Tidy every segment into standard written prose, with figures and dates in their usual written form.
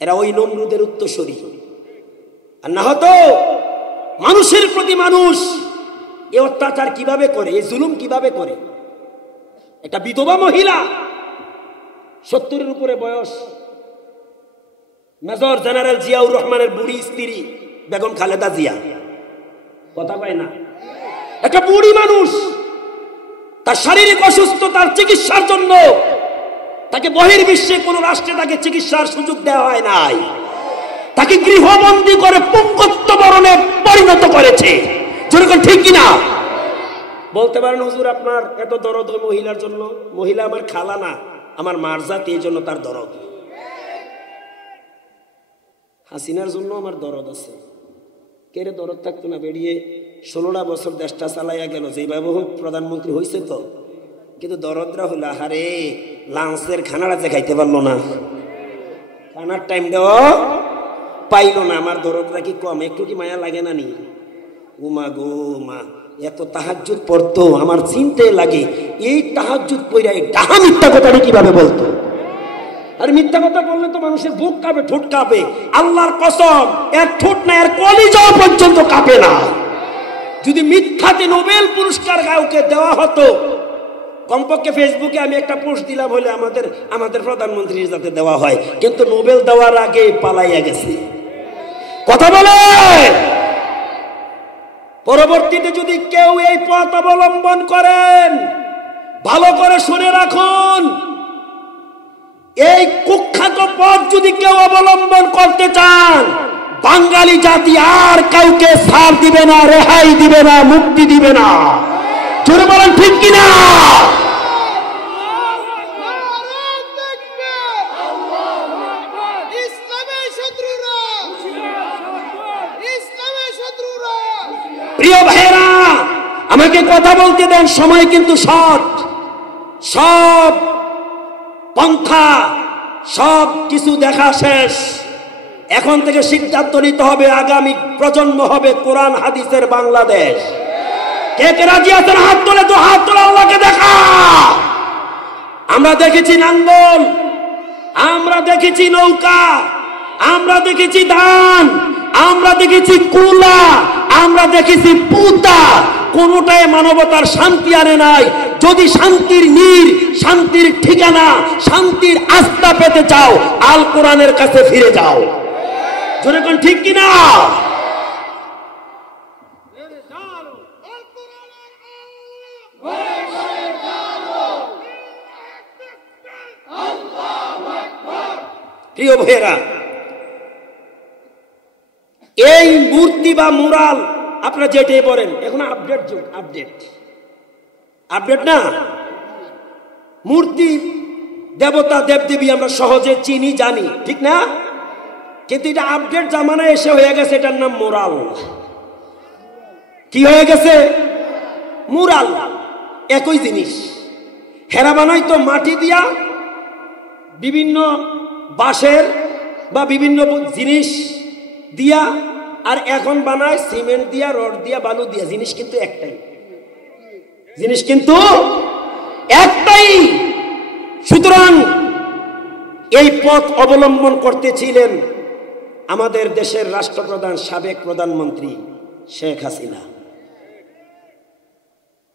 এরা ওই নমরুদের উত্তরসূরি। আর না হতো মানুষের প্রতি মানুষ এ অত্যাচার কিভাবে করে, এ জুলুম কিভাবে করে। একটা বিধবা মহিলা 70-এর উপরে বয়স, মেজর জেনারেল জিয়াউর রহমানের বুড়ি স্ত্রী বেগম খালেদা জিয়া, কথা পায় না। একটা বুড়ি মানুষ, তার শারীরিক অসুস্থতার চিকিৎসার জন্য তাকে বহির্বিশ্বে কোন রাষ্ট্রে তাকে চিকিৎসার সুযোগ দেওয়া হয় নাই, তাকে গৃহবন্দী করে পুঙ্গত্ব বরণে পরিণত করেছে। যেরকম ঠিক কিনা বলতে পারেন হুজুর আপনার এত দরদ মহিলার জন্য? মহিলা আমার খালা না, আমার মার জাতি, এই জন্য তার দরদ। হাসিনার জন্য আমার দরদ আছে। কেরে দরদ থাকতো না? বেরিয়ে 16টা বছর দেশটা চালাইয়া গেল, যেভাবে হোক প্রধানমন্ত্রী হয়েছে তো, কিন্তু দরদরা হলো আহারে লাঞ্চের খানাটা যে খাইতে পারলো না, খানার টাইমটাও পাইলো না। আমার দরদরা কি কম? একটু কি মায়া লাগে না নি? উমা গো মা, এত তাহাজ্জুদ পড়তো, আমার চিনতে লাগে এই তাহাজ্জুদ পড়া এই ডাহা মিথ্যা কথাটা কিভাবে বলতো। আর মিথ্যা কথা বললে তো মানুষের বুক কাঁপে, ঠোঁট কাঁপে। আল্লাহর কসম, এর ঠোঁট না, এর কলিজাও পর্যন্ত কাঁপে না। যদি মিথ্যাতে নোবেল পুরস্কার কাউকে দেওয়া হতো, কমপক্ষে ফেসবুকে আমি একটা পোস্ট দিলাম হলে আমাদের প্রধানমন্ত্রীর যাতে দেওয়া হয়, কিন্তু নোবেল দেওয়ার আগে পালাইয়া গেছে। কথা বলে পরবর্তীতে যদি কেউ এই পথ অবলম্বন করেন, ভালো করে শুনে রাখুন, এই কুখ্যাত পথ যদি কেউ অবলম্বন করতে চান, বাঙালি জাতি আর কাউকে ছাড় দিবে না, রেহাই দিবে না, মুক্তি দিবে না। জোরে বলেন ঠিক কিনা? প্রিয় ভাইরা, আমাকে কথা বলতে দেন, সময় কিন্তু শর্ট। সব পন্থা, সব কিছু দেখা শেষ। এখন থেকে সিদ্ধান্ত নিতে হবে, আগামী প্রজন্ম হবে কোরআন হাদিসের বাংলাদেশ। কে কে রাজি আছেন? হাত তোলে তো, হাত তোলে, আল্লাহকে দেখা। আমরা দেখেছি নাঙ্গল, আমরা দেখেছি নৌকা, আমরা দেখেছি ধান, আমরা দেখেছি কুলা, আমরা দেখেছি পুতা, কোনটাই মানবতার শান্তি আনে নাই। যদি শান্তির নীড়, শান্তির ঠিকানা, শান্তির আস্থা পেতে চাও, আল কোরআনের কাছে ফিরে যাও। জোরে কোন ঠিক কিনা? প্রিয় ভাইয়েরা, এই মূর্তি বা মুরাল আপনারা যেটাই বলেন, এখন আপডেট যুগ, আপডেট না। মূর্তি, দেবতা, দেবদেবী আমরা সহজে চিনি, জানি, ঠিক না? কিন্তু এটা আপডেট জামানায় এসে হয়ে গেছে, এটার নাম মুরাল। কি হয়ে গেছে? মুরাল। একই জিনিস। হেরা বানাই তো মাটি দিয়া, বিভিন্ন বাঁশের বা বিভিন্ন জিনিস দিয়া, আর এখন বানায় সিমেন্ট দিয়া, রড দিয়া, বালু দিয়া। জিনিস কিন্তু একটাই, জিনিস কিন্তু একটাই। সুতরাং এই পথ অবলম্বন করতেছিলেন আমাদের দেশের রাষ্ট্রপ্রধান, সাবেক প্রধানমন্ত্রী শেখ হাসিনা।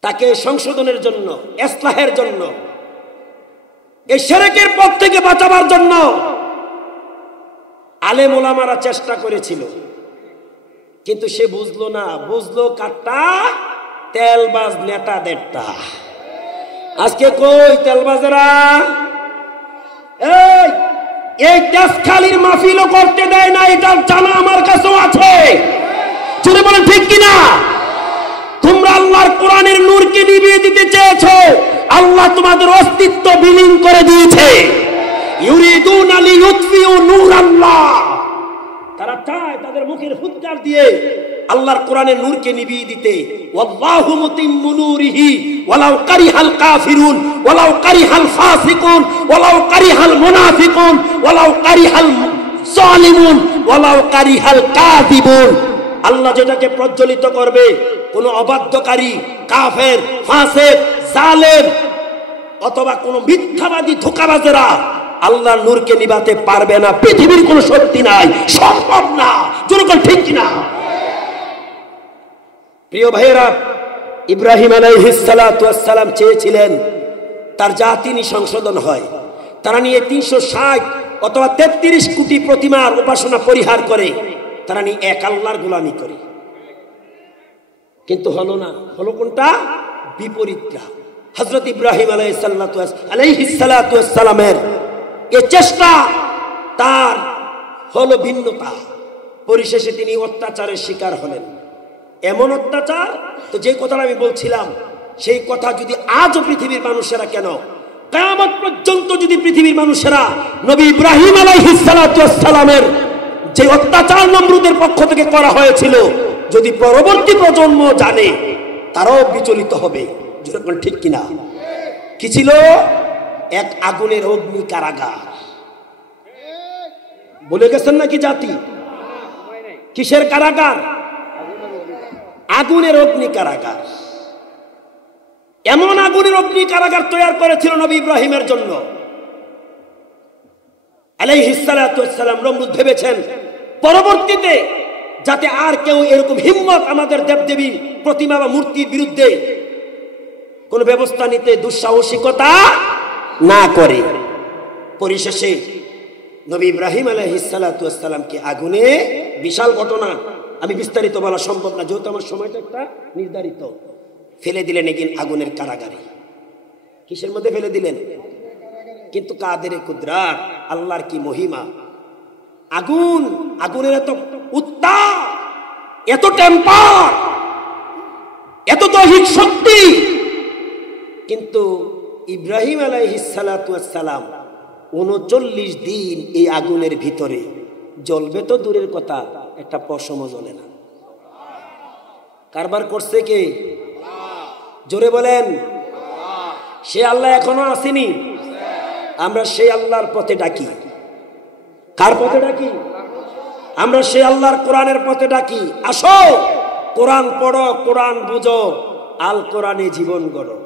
তাকে সংশোধনের জন্য, ইসলাহের জন্য, এই শিরকের পথ থেকে বাঁচাবার জন্য আলেম ওলামারা চেষ্টা করেছিল, কিন্তু সে বুঝলো না। বুঝলো কাটটা, তেলবাজ নেতাদেরটা। আজকে কই তেলবাজেরা? এই তেজখালির মাহফিলও করতে দেয় না, এটা জানা আমার কাছেও আছে। চলে বলেন ঠিক কিনা? তোমরা আল্লাহর কোরআনের নূরকে নিভিয়ে দিতে চেয়েছো, আল্লাহ তোমাদের অস্তিত্ব বিলীন করে দিয়েছে। ইউরিদুনা লিইউতফিউ নূরাল্লাহ, তারা চায় তাদের মুখের হুজ্জার দিয়ে আল্লাহর কোরআনের নূরকে নিভিয়ে দিতে। ওয়াল্লাহু মুতিম্মু নূরিহি ওয়ালাউ কারিহাল কাফিরুন ওয়ালাউ কারিহাল ফাসিকুন ওয়ালাউ কারিহাল মুনাফিকুন ওয়ালাউ কারিহাল জালিমুন ওয়ালাউ কারিহাল কাযিবুন। আল্লাহ যেটাকে প্রজ্বলিত করবে, কোন অবাধ্যকারী, কাফের, ফাসিক, জালেম অথবা কোন মিথ্যাবাদী ধোঁকাবাজেরা আল্লাহর নূরকে নিভাতে পারবে না। পৃথিবীর কোনো শক্তি নাই, সম্ভব না। যেরকম ঠিক কিনা? প্রিয় ভাইয়েরা, ইব্রাহিম আলাইহিস সালাতু ওয়াস সালাম চেয়েছিলেন তার জাতি সংশোধন হয়, তারা নিয়ে 360 অথবা 33 কোটি প্রতিমার উপাসনা পরিহার করে, তারা নিয়ে এক আল্লাহর গোলামি করে। কিন্তু হলো না। হলো কোনটা? বিপরীতটা। হযরত ইব্রাহিম আলাইহিস সালাতু ওয়াস সালামের এই চেষ্টা, তার হলো ভিন্নতা। পরিশেষে তিনি অত্যাচারের শিকার হলেন। এমন অত্যাচার, তো যে কথাটা আমি বলছিলাম, সেই কথা যদি আজও পৃথিবীর মানুষেরা, কেন কিয়ামত পর্যন্ত যদি পৃথিবীর মানুষেরা নবী ইব্রাহিম আলাইহিস সালাতু ওয়াস সালামের যে অত্যাচার নমরুদের পক্ষ থেকে করা হয়েছিল, যদি পরবর্তী প্রজন্ম জানে, তারাও বিচলিত হবে। যেরকম ঠিক কিনা? কি ছিল? এক আগুনের অগ্নি কারাগার। বলে গেছেন নাকি জাতি? কিসের কারাগার? আগুনের অগ্নি কারাগার। এমন আগুনের অগ্নি কারাগার তৈরি করেছিল নবী ইব্রাহিমের জন্য। আলাইহিস সালাতু ওয়াস সালাম নমরুদ ভেবেছেন পরবর্তীতে যাতে আর কেউ এরকম হিম্মত আমাদের দেবদেবী প্রতিমা বা মূর্তির বিরুদ্ধে কোন ব্যবস্থা নিতে দুঃসাহসিকতা না করে। পরিশেষে নবী ইব্রাহিম আলাইহিস সালাতু ওয়াস সালামকে আগুনে, বিশাল ঘটনা, আমি বিস্তারিত বলা সম্ভব না যেহেতু আমার সময়টা একটা নির্ধারিত, ফেলে দিলেন এগিন আগুনের কারাগারে। কিসের মধ্যে ফেলে দিলেন? কিন্তু কাদের কুদরাত, আল্লাহর কি মহিমা! আগুন, আগুনের এত উত্তাপ, এত টেম্পার, এত দৈহিক শক্তি, কিন্তু ইব্রাহিম আলাইহিস সালাতু ওয়াস সালাম 39 দিন এই আগুনের ভিতরে, জ্বলবে তো দূরের কথা, একটা পশমও জ্বলে না। কারবার করছে কে? জোরে বলেন। সে আল্লাহ এখনো আসেনি। আমরা সেই আল্লাহর পথে ডাকি। কার পথে ডাকি? আমরা সেই আল্লাহর কোরআনের পথে ডাকি। আসো, কোরআন পড়ো, কোরআন বুঝো, আল কোরআনে জীবন গড়ো,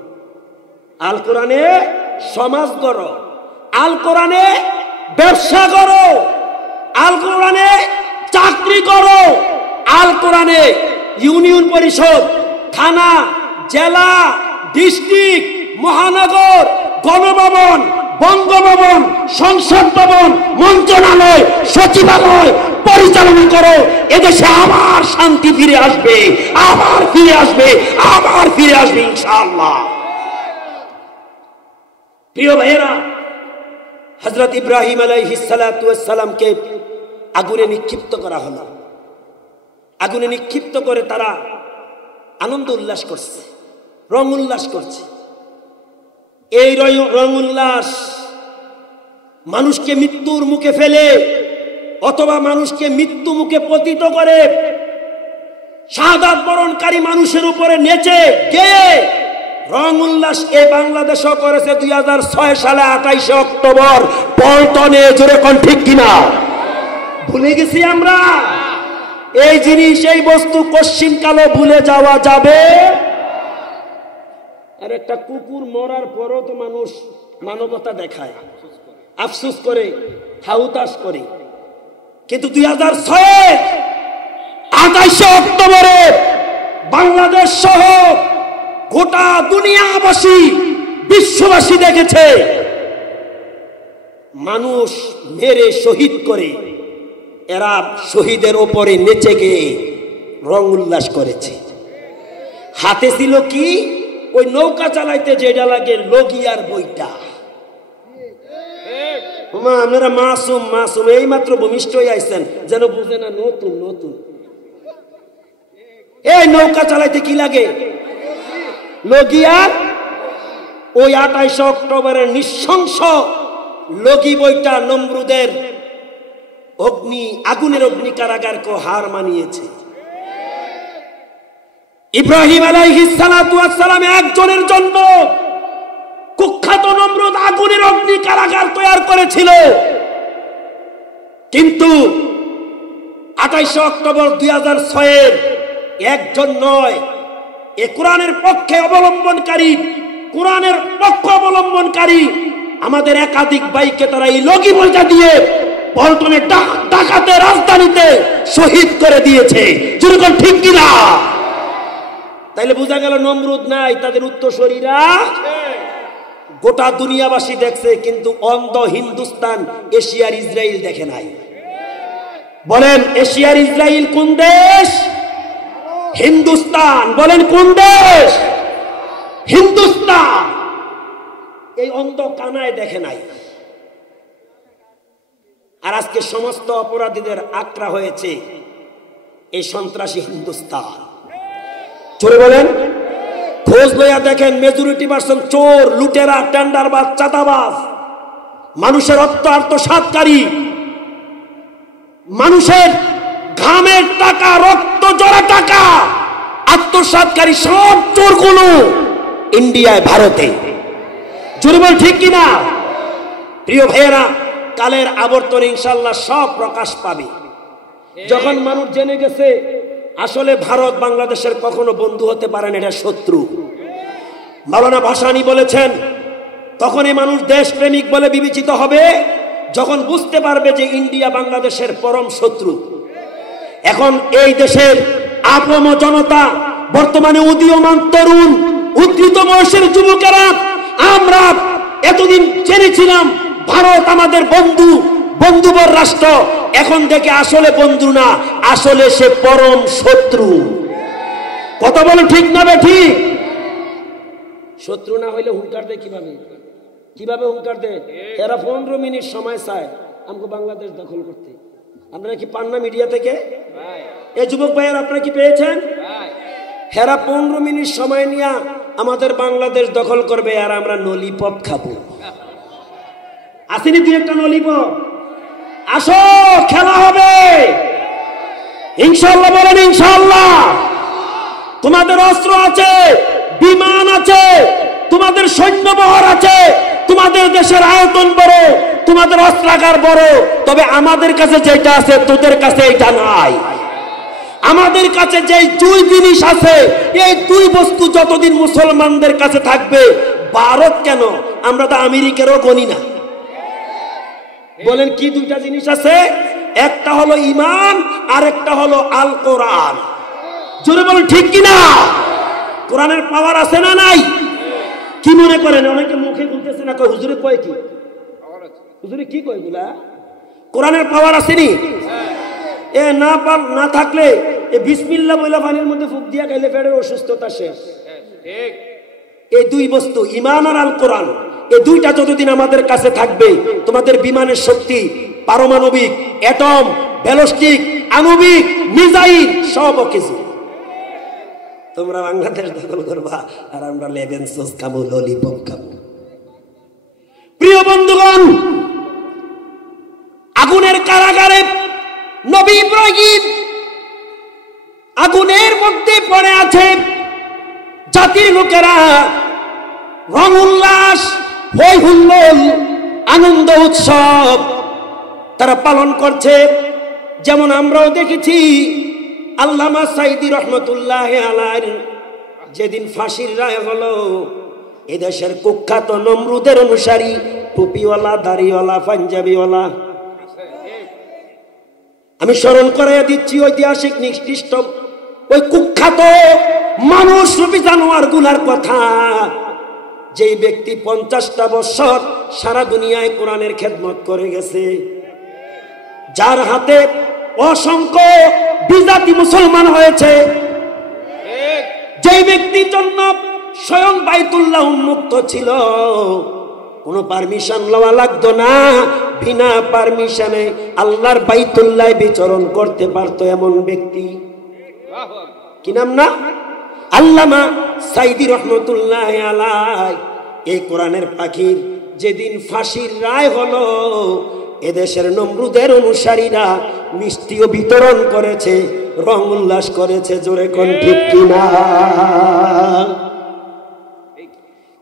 আল কোরআনে সমাজ গড়ো, আল কোরআনে ব্যবসা করো, আল কোরআনে চাকরি করো, আল কোরআনে ইউনিয়ন পরিষদ, থানা, জেলা, ডিস্ট্রিক্ট, মহানগর, গণভবন, বঙ্গভবন, সংসদ ভবন, মন্ত্রণালয়, সচিবালয় পরিচালনা করো। এদেশে আবার শান্তি ফিরে আসবে, আবার ফিরে আসবে, আবার ফিরে আসবে ইনশাআল্লাহ। প্রিয় ভাইয়েরা, হযরত ইব্রাহিম আলাইহিস সালাতু ওয়াস সালামকে আগুনে নিক্ষিপ্ত করা হলো। আগুনে নিক্ষিপ্ত করে তারা আনন্দ উল্লাস করছে, রং উল্লাস করছে। এই রং উল্লাস মানুষকে মৃত্যুর মুখে ফেলে অথবা মানুষকে মৃত্যু মুখে পতিত করে, শাহাদাত বরণকারী মানুষের উপরে নেচে গেয়ে রং উল্লাস এই বাংলাদেশও করেছে 2006 সালে 28 অক্টোবর পল্টনে। জোরে কোন ঠিক কিনা? ভুলে গেছি আমরা এই জিনিস, এই বস্তু কশ্চিনকালে ভুলে যাওয়া যাবে। আর একটা কুকুর মরার পরও তো মানুষ মানবতা দেখায়, আফসোস করে, হাউতাস করে। কিন্তু 2006 28 অক্টোবরে বাংলাদেশ সহ গোটা দুনিয়াবাসী, বিশ্ববাসী দেখেছে মানুষ মেরে শহীদ করে, এরা শহীদের ওপরে নেচে গিয়ে রং উল্লাস করেছে। হাতে ছিল কি? ওই নৌকা চালাইতে যেটা লাগে লগিয়ার বইটা। আপনারা মাসুম মাসুম এই মাত্র ভূমিষ্ঠ হয়ে আইছেন, যেন বুঝে না নতুন নতুন। এই নৌকা চালাইতে কি লাগে? লগিয়ার। ওই 28 অক্টোবরের নৃশংস লগি বইটা নমরুদের আগুনের অগ্নি কারাগারকে হার মানিয়েছে। ইব্রাহিম আলাইহিস সালাতু ওয়াস সালাম একজনের জন্য কুখ্যাত নমরুদ আগুনের অগ্নি কারাগার তৈরি করেছিল। কিন্তু 28 অক্টোবর 2006 একজন নয়, এ কোরআনের পক্ষে অবলম্বনকারী, কোরআনের পক্ষ অবলম্বনকারী আমাদের একাধিক ভাইকে তারা এই লগি বলটা দিয়ে পল্টনে ডাকাতে রাজধানীতে শহীদ করে দিয়েছে। যেরকম ঠিক কিনা? তাইলে বোঝা গেল নমরুদ নাই, তাদের উত্তরসূরিরা গোটা দুনিয়াবাসী দেখছে, কিন্তু অন্ধ হিন্দুস্তান এশিয়ার ইসরায়েল দেখে নাই। বলেন এশিয়ার ইসরায়েল কোন দেশ? হিন্দুস্তান। বলেন কোন দেশ? হিন্দুস্তান। এই অন্ধ কানায় দেখে নাই। আর আজকে সমস্ত অপরাধীদের আক্রা হয়েছে এই সন্ত্রাসী হিন্দুস্তান। চলে বলেন, খোঁজ লইয়া দেখেন মেজরিটি পার্সেন্ট চোর, লুটেরা, টেন্ডারবাজ, চাঁদাবাজ, মানুষের আত্মসাৎকারী, মানুষের ঘামের টাকা, রক্ত জড়া টাকা আত্মসাৎকারী সব চোরগুলো ইন্ডিয়ায়, ভারতে। জোরে বল ঠিক কিনা? প্রিয় ভাইয়েরা, কালের আবর্তনে ইনশাআল্লাহ সব প্রকাশ পাবে। যখন মানুষ জেনে গেছে আসলে ভারত বাংলাদেশের কখনো বন্ধু হতে পারে না, এটা শত্রু। মাওলানা ভাসানী বলেছেন, তখনই মানুষ দেশপ্রেমিক বলে বিবেচিত হবে যখন বুঝতে পারবে যে ইন্ডিয়া বাংলাদেশের পরম শত্রু। এখন এই দেশের আপম জনতা, বর্তমানে উদীয়মান তরুণ, উদ্ধৃত বয়সের যুবকেরা, আমরা এতদিন জেনেছিলাম ভারত আমাদের বন্ধু, বন্ধুবর রাষ্ট্র। এখন দেখে আসলে বন্ধু না, আসলে সে পরম শত্রু। কথা বলো ঠিক না ঠিক? শত্রু না হইলে হুঙ্কার দেয় কিভাবে? কিভাবে হুঙ্কার দেয়? এরা 15 মিনিট সময় চায় আমাকে বাংলাদেশ দখল করতে। আপনারা কি পান না মিডিয়া থেকে? এই যুবক ভাইয়ের আপনারা কি পেয়েছেন? হেরা 15 মিনিট সময় নিয়ে আমাদের বাংলাদেশ দখল করবে, আর আমরা নলিপপ খাবো। আসেনি তুই একটা নলিপপ? আসো, খেলা হবে ইনশাআল্লাহ। বলেন ইনশাআল্লাহ। তোমাদের অস্ত্র আছে, বিমান আছে, তোমাদের সৈন্যবহর আছে, তোমাদের দেশের আয়তন বড়, তোমাদের অস্ত্রাগার বড়, তবে আমাদের কাছে যেটা আছে তোদের কাছে এটা নাই। আমাদের কাছে যে দুই জিনিস আছে, এই দুই বস্তু যতদিন মুসলমানদের কাছে থাকবে, ভারত কেন, আমরা তো আমেরিকারও গণি না। বলেন কি দুইটা জিনিস আছে? একটা হলো ঈমান, আর একটা হলো আল কোরআন। জোরে বলেন ঠিক কিনা? কোরআনের পাওয়ার আছে না নাই? কি মনে করেন? অনেকে মুখে বলতেছে না, কয় হুজুরে কয় কি? হুজুরে কি কয় গুলা? কোরআনের পাওয়ার আসেনি? এ না থাকলে এ বিসমিল্লাহ বইলা পানির মধ্যে ফুক দিয়া খাইলে পেটের অসুস্থতা শেষ। এই দুই বস্তু ঈমান আর আল কোরআন, এই দুইটা যতদিন আমাদের কাছে থাকবে, তোমাদের বিমানের শক্তি, পারমাণবিক, অ্যাটম, ব্যালিস্টিক, আণবিক, মিসাইল সব কিছু। তোমরা বাংলাদেশ দখল করবা আর আমরা লেবেন সস খাবো, ললিপপ খাবো। প্রিয় বন্ধুগণ, আগুনের কারাগারে নবী ইব্রাহিম আগুনের মধ্যে পড়ে আছে। জাতির লোকেরা রং উল্লাস, হই হুল্লোড়, আনন্দ উৎসব তারা পালন করছে। যেমন আমরাও দেখেছি আল্লামা সাইদি রহমতুল্লাহ আলাইহির যেদিন ফাঁসির রায় হলো, এদেশের কুখ্যাত নমরুদের অনুসারী, টুপিওয়ালা, দাড়িওয়ালা, পাঞ্জাবিওয়ালা, আমি স্মরণ করে দিচ্ছি ঐতিহাসিক নিষ্ঠিষ্ট ওই কুখ্যাত মানুষ রূপী জানোয়ার গুলার কথা। যেই ব্যক্তি 50টা বছর সারা দুনিয়ায় কোরআনের খেদমত করে গেছে, যার হাতে অসংখ্য বিজাতি মুসলমান হয়েছে, যেই ব্যক্তির জন্য স্বয়ং বাইতুল্লাহ উন্মুক্ত ছিল, কোনো পারমিশন লওয়া লাগতো না, বিনা পারমিশনে আল্লাহর বাইতুল্লাহ বিচরণ করতে পারতো এমন ব্যক্তি। কি নাম না? আল্লামা সাইদি রহমতুল্লাহ আলাইহি। এই কোরআনের পাখির যেদিন ফাঁসির রায় হলো, এদেশের নমরুদের অনুসারীরা মিষ্টিও বিতরণ করেছে, রং উল্লাস করেছে। জোরে কোন ঠিক কিনা?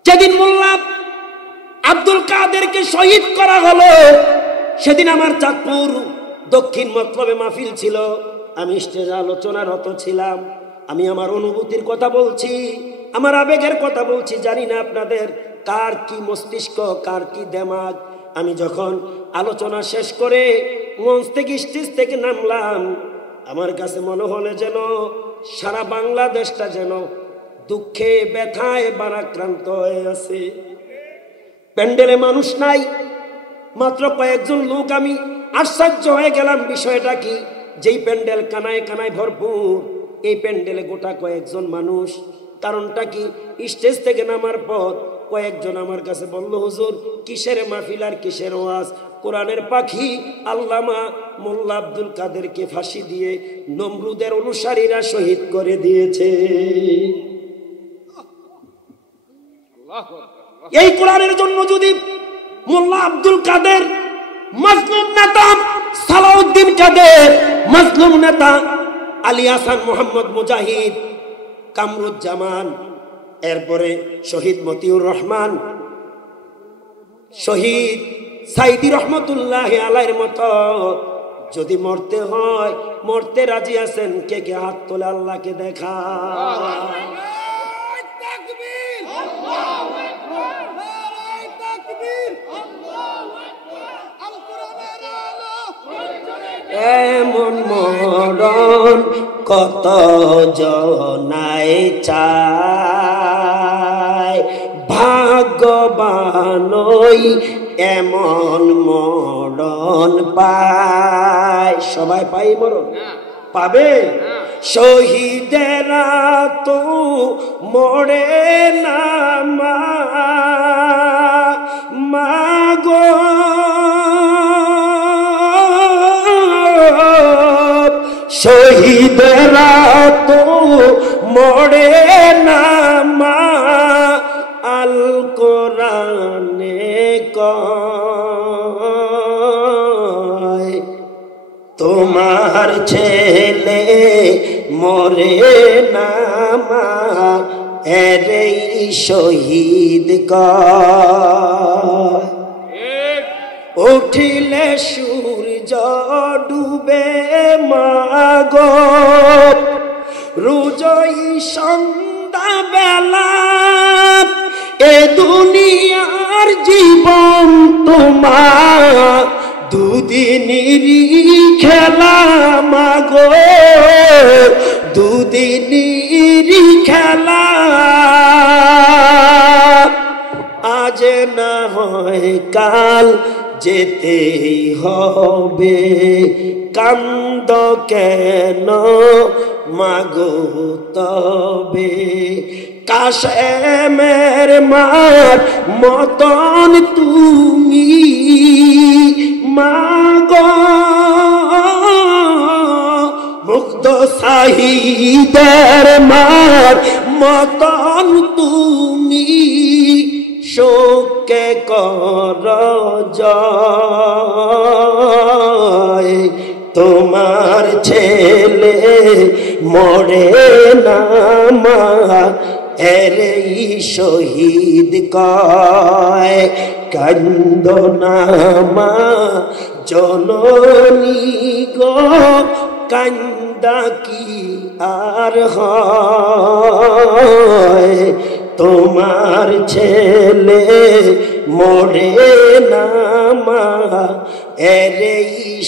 যেদিন মোল্লা আব্দুল কাদেরকে শহীদ করা হলো, সেদিন আমার চাঁদপুর দক্ষিণ মতলবে মাহফিল ছিল, আমি স্টেজে আলোচনারত ছিলাম। আমি আমার অনুভূতির কথা বলছি, আমার আবেগের কথা বলছি। জানি না আপনাদের কার কি মস্তিষ্ক, কার কি দেমাগ। আমি যখন আলোচনা শেষ করে মঞ্চ থেকে স্টেজ থেকে নামলাম, আমার কাছে মনে হলো যেন সারা বাংলাদেশটা যেন দুঃখে ব্যথায় বারাক্রান্ত হয়ে আছে। প্যান্ডেলে মানুষ নাই, মাত্র কয়েকজন লোক। আমি আশ্চর্য হয়ে গেলাম বিষয়টা কি, যেই প্যান্ডেল কানায় কানায় ভরপুর, এই প্যান্ডেলে গোটা কয়েকজন মানুষ। কারণটা কি, স্টেজ থেকে নামার পর কয়েকজন আমার কাছে বলল, হুজুর কিসের মাহফিল আর কিসের ওয়াজ, কোরআনের পাখি আল্লামা মোল্লা আব্দুল কাদেরকে ফাঁসি দিয়ে নমরুদের অনুসারীরা শহীদ করে দিয়েছে। এই কোরআনের জন্য যদি মোল্লা আব্দুল কাদের, মাজলুম নেতা সালাউদ্দিন কাদের, মাজলুম নেতা আলী হাসান মোহাম্মদ মুজাহিদ, কামরুজ্জামান, এরপরে শহীদ মতিউর রহমান, শহীদ সাইদি রহমতুল্লাহ আলাইহির মতো যদি মরতে হয়, মরতে রাজি আছেন? কে কে হাত তোলে, আল্লাহকে দেখা। এমন মরণ কত জনাই চায়, ভাগ্যবানই এমন মরণ পায়। সবাই পাই মরণ? পাবে। শহীদেরা তো মরে না মাগো, শহীদেরা তো মরে না মা, আল কোরআনে কয় তোমার ছেলে মরে না মা, এরে শহীদ কয়। উঠিলে সূর্য ডুবে মাগো, রোজই সন্ধ্যা বেলা, এ দুনিয়ার জীবন তোমার দুদিনেরই খেলা মাগো, দুদিনেরই খেলা। আজ না হয় কাল যেতেই হবে, কান্দ কেন মাগো তবে, কাশেমের মার মতন তুমি মাগো, মুগ্ধ শাহিদের মার মতন তুমি, শোকে কর জয়, তোমার ছেলে মরে না মা, এরে শহীদ কয়। কান্দো না মা জননী গো, কান্দা কি আর হয়, তোমার ছেলে মরে না মা, এরে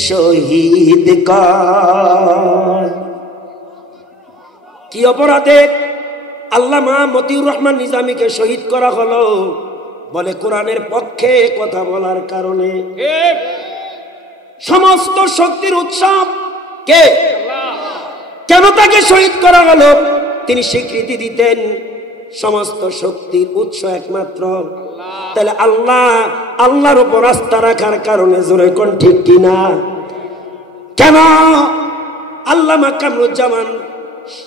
শহীদ কয়। কি অপরাধে আল্লামা মতিউর রহমান নিজামীকে শহীদ করা হলো? বলে কোরআনের পক্ষে কথা বলার কারণে। সমস্ত শক্তির উৎসব কে? কেন তাকে শহীদ করা হলো? তিনি স্বীকৃতি দিতেন সমস্ত শক্তির উৎস একমাত্র। তাহলে আল্লাহর উপর আস্থা রাখার কারণে, জোরে কোন ঠিক কিনা? কেন আল্লামা কামরুজ্জামান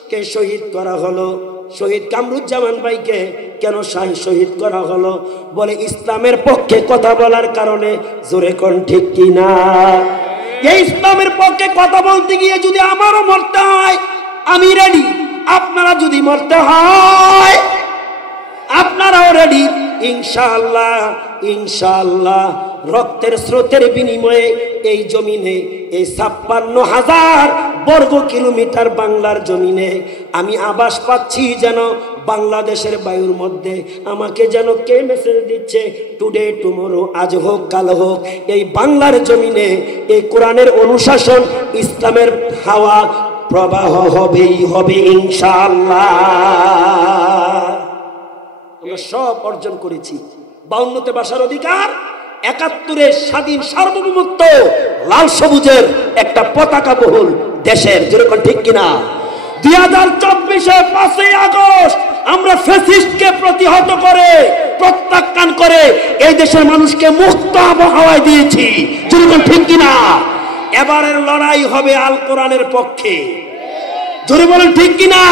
কে শহীদ করা হলো? শহীদ কামরুজ্জামান ভাইকে কেন শহীদ করা হলো? বলে ইসলামের পক্ষে কথা বলার কারণে, জোরে কোন ঠিক কিনা? এই ইসলামের পক্ষে কথা বলতে গিয়ে যদি আমারও মরতে হয়, আমি রেডি। আপনারা যদি মরতে হয়, আপনারাও রেডি। ইনশাআল্লাহ ইনশাআল্লাহ রক্তের স্রোতের বিনিময়ে এই জমিনে এই ৫৬,০০০ বর্গ কিলোমিটার বাংলার জমিনে আমি আভাস পাচ্ছি যেন বাংলাদেশের বায়ুর মধ্যে আমাকে যেন কে মেসেজ দিচ্ছে, টুডে টুমরো, আজ হোক কাল হোক, এই বাংলার জমিনে এই কোরআনের অনুশাসন ইসলামের হাওয়া প্রবাহ হবেই হবে ইনশাআল্লাহ। আমরা সব অর্জন করেছি। ৫২তে বাসার অধিকার, ৭১ স্বাধীন সার্বভৌমত্ব, লাল সবুজের একটা পতাকা বহুল দেশের, যেরকম ঠিক কিনা? ২০২৪-এ ৫ই আগস্ট আমরা ফ্যাসিস্টকে প্রতিহত করে প্রত্যাখ্যান করে এই দেশের মানুষকে মুক্ত আবহাওয়ায় দিয়েছি, যেরকম ঠিক কিনা? এবারের লড়াই হবে আল কোরআনের পক্ষে, জোরে বলেন ঠিক কিনা?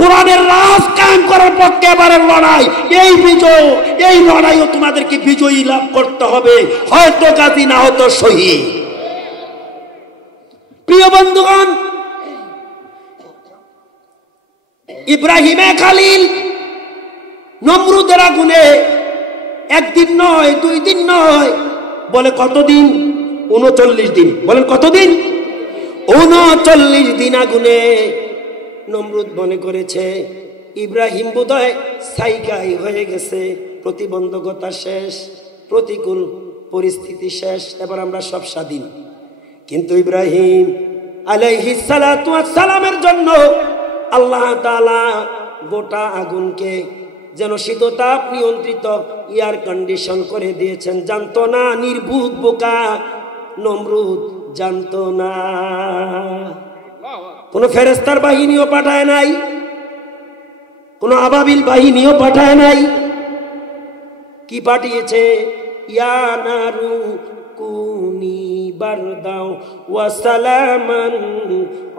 কোরআনের রাজ কায়েম করার পক্ষে এবারের লড়াই। এই বিজয়, এই লড়াইও তোমাদেরকে বিজয়ী লাভ করতে হবে, হয়তো গাজী না হতো শহীদ। প্রিয় বন্ধুগণ, ইব্রাহিমে খালিল নমরুদের আগুনে একদিন নয়, ২ দিন নয়, বলে কতদিন? ৩৯ দিন। বলেন কতদিন? ৩৯ দিন আগুনে। নমরুদ মনে করেছে ইব্রাহিম বোধহয় সাইকাই হয়ে গেছে, প্রতিবন্ধকতা শেষ, প্রতিকূল পরিস্থিতি শেষ, এবার আমরা সব স্বাধীন। কিন্তু ইব্রাহিম আলাইহিস সালাতু ওয়াস সালামের জন্য আল্লাহ তাআলা গোটা আগুনকে যেন শীততাপ নিয়ন্ত্রিত এয়ার কন্ডিশন করে দিয়েছেন। জানতো না, নির্বুধ বোকা নমরুদ জানতো না। কোন ফেরেশতার বাহিনীও পাঠায় নাই, কোন আবাবিল বাহিনীও পাঠায় নাই। কি পাঠিয়েছে? ইয়া নারু কুনি বারদাও ওয়া সালামান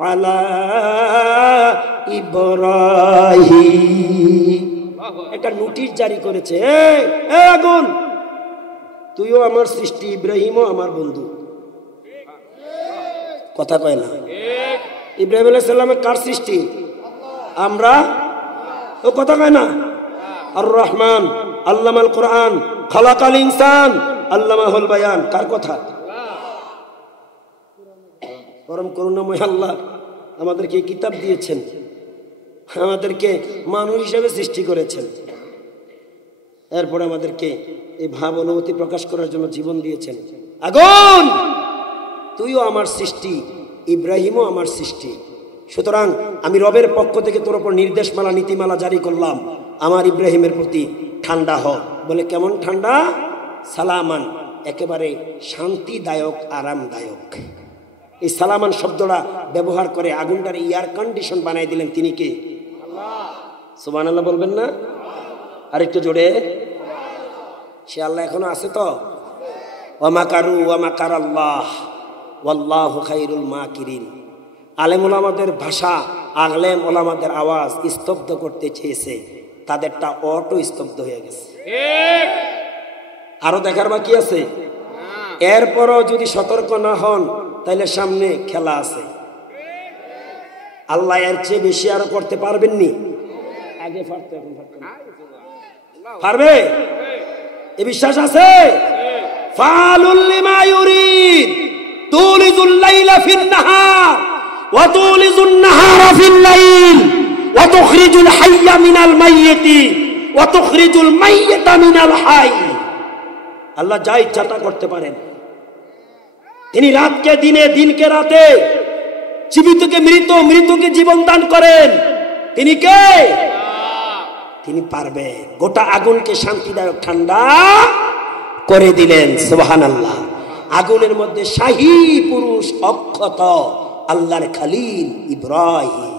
আলা ইব্রাহিম। একটা নোটিশ জারি করেছে, এ আগুন, তুইও আমার সৃষ্টি, ইব্রাহিমও আমার বন্ধু। কথা কয় না? ইব্রাহিম আলাইহিস সালামের কার সৃষ্টি? আমরা। ও কথা কয় না? আর রহমান আল্লামাল কোরআন খালাকাল ইনসান আল্লামাহুল বায়ান, কার কথা? পরম করুণাময় আল্লাহ আমাদেরকে কিতাব দিয়েছেন, আমাদেরকে মানুষ হিসেবে সৃষ্টি করেছেন, এরপরে আমাদেরকে এই ভাব অনুভূতি প্রকাশ করার জন্য জীবন দিয়েছেন। আগুন, তুইও আমার সৃষ্টি, ইব্রাহিমও আমার সৃষ্টি। সুতরাং আমি রবের পক্ষ থেকে তোর উপর নির্দেশমালা, নীতিমালা জারি করলাম, আমার ইব্রাহিমের প্রতি ঠান্ডা হ। বলে কেমন ঠান্ডা? সালামান, একেবারে শান্তিদায়ক, আরামদায়ক। এই সালামান শব্দটা ব্যবহার করে আগুনটার এয়ার কন্ডিশন বানাই দিলেন তিনি কে? সুবহানাল্লাহ বলবেন না? আরেকটু জোরে। সে আল্লাহ এখনো আছে তো? ওয়া মাকারু ওয়া মাকারাল্লাহ ওয়াল্লাহু খায়রুল মাকিরিন। আলেম ওলামাদের ভাষা, আলেম ওলামাদের আওয়াজ স্তব্ধ করতে চেয়েছে, তাদেরটা অটো স্তব্ধ হয়ে গেছে। আরো দেখার বাকি আছে। এরপরও যদি সতর্ক না হন তাহলে সামনে খেলা আছে। আল্লাহ এর চেয়ে বেশি আরো করতে পারবেননি। আগে পারতো, এখন পারবে, এ বিশ্বাস আছে। ফালুল লিমা ইউরিদ তুলিজুল লাইলা ফিন নাহার ওয়া তুলিজুন নাহারা ফিল লাইল ওয়া তুখরিজুল হাইয়া মিনাল মাইয়িতি ওয়া তুখরিজুল মাইয়িতা মিনাল হাই। আল্লাহ যা ইচ্ছা তা করতে পারেন। তিনি রাতকে দিনে, দিনকে রাতে, জীবিতকে মৃত, মৃতকে জীবন দান করেন। তিনি কে? তিনি পারবেন। গোটা আগুনকে শান্তিদায়ক ঠান্ডা করে দিলেন। সুবহানাল্লাহ। আগুনের মধ্যে শাহী পুরুষ অক্ষত আল্লাহর খলিল ইব্রাহিম।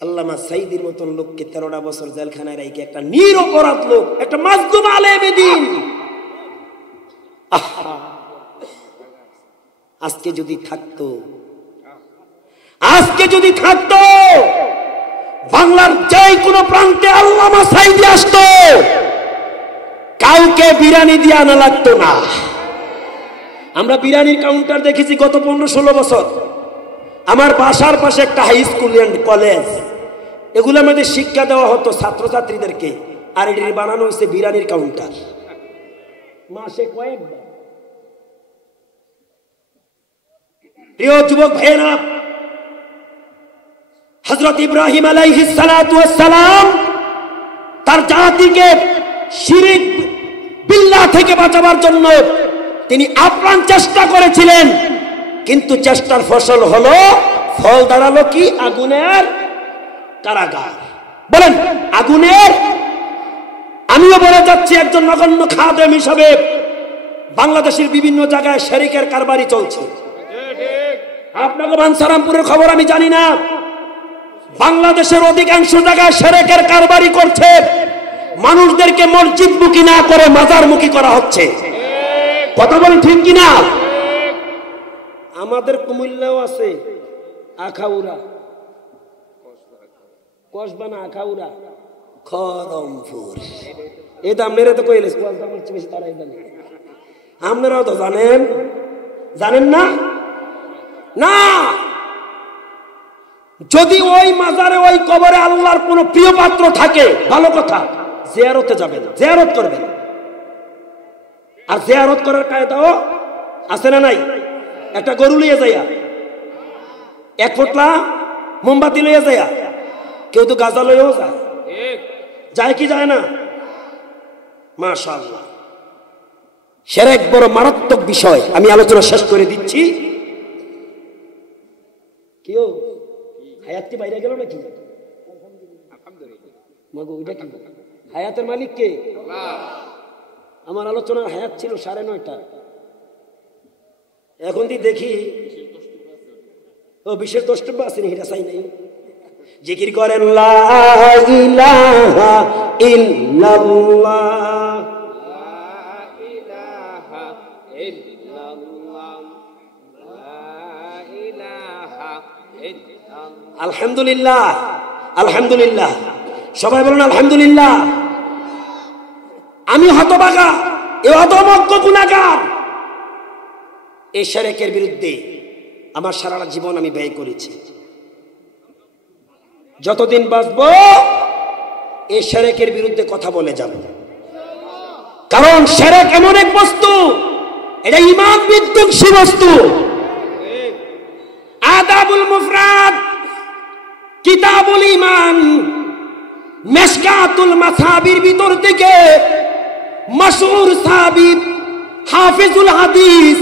আল্লামা সাইদির মতন লোককে 13টা বছর জেলখানায় রেখে, একটা নিরপরাধ লোক, একটা মাজলুম আলেমে দ্বীন, আজকে যদি থাকতো, আজকে যদি থাকতো, বাংলার যে কোনো প্রান্তে আল্লামা সাইদি আসতো, কাউকে বিরিয়ানি দিয়ে আনা লাগতো না। আমরা বিরিয়ানির কাউন্টার দেখেছি গত 15-16 বছর। আমার বাসার পাশে একটা হাই স্কুল এন্ড কলেজ, এগুলোর মধ্যে শিক্ষা দেওয়া হতো ছাত্রছাত্রীদেরকে, আর এটির বানানো হয়েছে বিরিয়ানির কাউন্টার মাসে কয়েকবার। প্রিয় যুবক ভাইয়েরা, হযরত ইব্রাহিম আলাইহিস সালাতু ওয়াস সালাম তার জাতিকে শিরক বিল্লাহ থেকে বাঁচাবার জন্য তিনি আপ্রাণ চেষ্টা করেছিলেন, কিন্তু চেষ্টার ফসল হলো, ফল দাঁড়ালো কি? আগুনের কারাগার। বলেন আগুনের। আমিও বলে যাচ্ছি একজন নগণ্য খাদেম হিসাবে, বাংলাদেশের বিভিন্ন জায়গায় শিরকের কারবারি চলছে। আপনাকে বাঞ্ছারামপুরের খবর আমি জানি না, বাংলাদেশের অধিকাংশ জায়গায় শিরকের কারবারি করছে। মানুষদেরকে মসজিদমুখী না করে মাজারমুখী করা হচ্ছে। কথা বলেন ঠিক কিনা? আমাদের কুমিল্লাও আছে আখাউড়া, কসবানা আখাউড়া, খড়মপুর। এই তো আপনারা তো কইলেন, বেশি তারাই জানে। আপনারাও তো জানেন, জানেন না? না, যদি ওই মাজারে ওই কবরে আল্লাহর কোন প্রিয় পাত্র থাকে ভালো কথা, জিয়ারতে যাবেন, জিয়ারত করবেন। আর জিয়ারত করার কায়দাও আছে না নাই? একটা গরু লইয়া যাইয়া, এক ফোঁটলা মোমবাতি লইয়া যাইয়া, কেউ তো গাঁজা লইয়াও যায়, যায় কি যায় না? মাশাআল্লাহ। শিরক বড় মারাত্মক বিষয়। আমি আলোচনা শেষ করে দিচ্ছি। কেউ হায়াতটি বাইরে গেল নাকি? হায়াতের মালিক কে? আমার আলোচনার হায়াত ছিল 9:30। এখন দেখি ও বিশেষ দ্রষ্টব্য আছে, এটা চাই নাই। জিকির করেন লা ইলাহা ইল্লাল্লাহ, আলহামদুলিল্লাহ, আলহামদুলিল্লাহ। সবাই বলুন আলহামদুলিল্লাহ। আমি হতভাগা, এ হতমজ্ঞ গুনাহগার। এই শিরকের বিরুদ্ধে আমার সারা জীবন আমি ব্যয় করেছি। যতদিন বাঁচবো এই শিরকের বিরুদ্ধে কথা বলে যাব, কারণ শিরক এমন এক বস্তু, এটা ঈমান বিধ্বংসী বস্তু। আদাবুল মুফরাদ, কিতাবুল ঈমান, মিশকাতুল মাসাবির ভিতর থেকে মাশহুর সাহাবী হাফিজুল হাদিস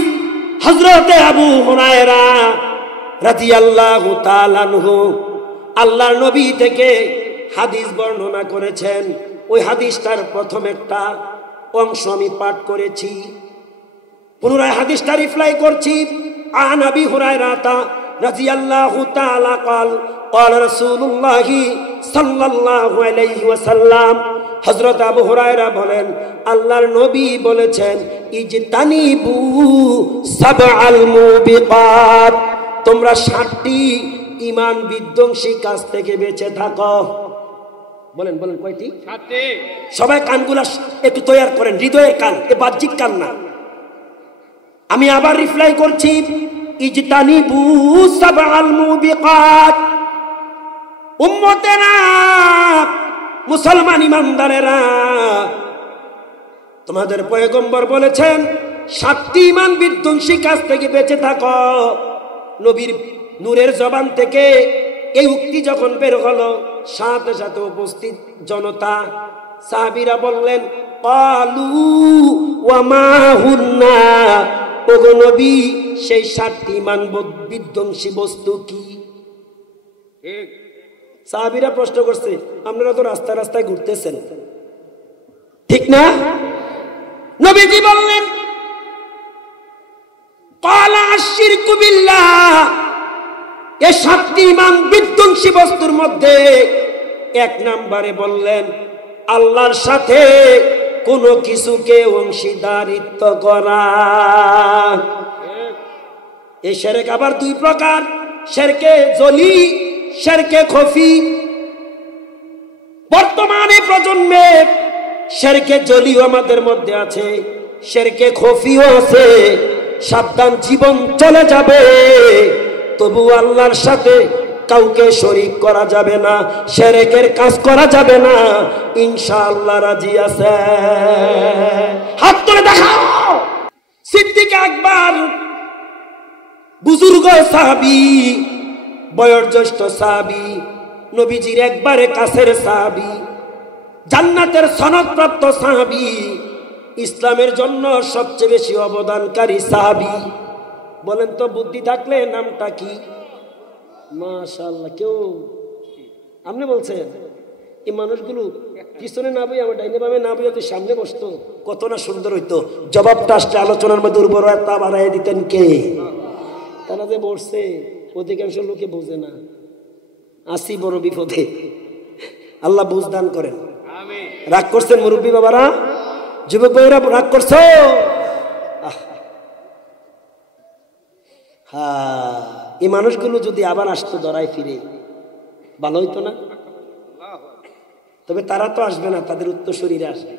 হযরত আবু হুরায়রা রাদিয়াল্লাহু তাআলা আনহু আল্লাহর নবী থেকে হাদিস বর্ণনা করেছেন। ওই হাদিসটার প্রথম একটা অংশ আমি পাঠ করেছি, পুনরায় হাদিসটা রিপ্লাই করছি। আন আবি হুরায়রা রাদিয়াল্লাহু তাআলা قال قال رسول الله صلى الله عليه وسلم, হযরত আবু হুরায়রা বলেন আল্লাহর নবী বলেছেন, ইজতানিবু সাবআল মুবিকাত, তোমরা 7টি ঈমান বিধ্বংসী কাজ থেকে বেঁচে থাকো। বলেন বলেন কয়টি? 7টি। সবাই কানগুলা একটু তৈয়ার করেন, হৃদয়ের কান, এ বাহ্যিক কান না। আমি আবার রিপ্লাই করছি, ইজতানিবু সাবআল মুবিকাত। উম্মতেরা, মুসলমান ইমানদারেরা, তোমাদের পয়গম্বর বলেছেন 7টি ঈমান বিধ্বংসী কাজ থেকে বেঁচে থাকো। নবীর নূরের জবান থেকে এই উক্তি যখন বের হলো, সাথে সাথে উপস্থিত জনতা সাহাবীরা বললেন, ক্বালু ওয়া মা হুন্না, ওগো নবী সেই 7টি ঈমান বিধ্বংসী বস্তু কি? সাহাবীরা প্রশ্ন করছে, আপনারা তো রাস্তায় রাস্তায় ঘুরতেছেন, ঠিক না? নবীজি বললেন, ক্বালা আশ-শিরকু বিল্লাহ, এই 7টি ঈমান বিধ্বংসী বস্তুর মধ্যে 1 নম্বরে বললেন আল্লাহর সাথে কোনো কিছুকে অংশীদারিত্ব করা। এই শিরক আবার 2 প্রকার, শিরকে জলি, শিরকে খফি। বর্তমানে প্রজন্মে শিরকে জলিও আমাদের মধ্যে আছে, শিরকে খফিও আছে। সাবধান, জীবন চলে যাবে, তবু আল্লাহর সাথে কাউকে শরীক করা যাবে না, শিরকের কাজ করা যাবে না, ইনশাআল্লাহ রাজি আছে? হাত তুলে দেখাও। সিদ্দিক আকবর বুজুর্গ সাহাবী, বয়োজ্যেষ্ঠ সাহাবী, নবীজির একবারে কাছের সাহাবী, জান্নাতের সনদপ্রাপ্ত সাহাবী, ইসলামের জন্য সবচেয়ে বেশি অবদানকারী সাহাবী। বলেন তো বুদ্ধি থাকলে নামটা কি? মাশাআল্লাহ। কেউ আপনি বলছেন? এই মানুষগুলো পিছনে না বই, আমার ডাইনে বামে না বই, তুই সামনে বসতো, কত না সুন্দর হইতো। জবাবটা আসলে আলোচনার মধ্যে উর্বরতা বাড়াই দিতেন কে? তারা যে বসছে অধিকাংশ লোকে বোঝে না। আসি বড় বিপদে, আল্লাহ বুঝ দান করেন। রাগ করছেন মুরব্বী বাবারা, যুবক ভাইরা রাগ করছো? হ্যাঁ, এই মানুষগুলো যদি আবার আসতো ধরায় ফিরে, ভালো হইতো না? তবে তারা তো আসবে না, তাদের উত্তরসূরিরা আসবে।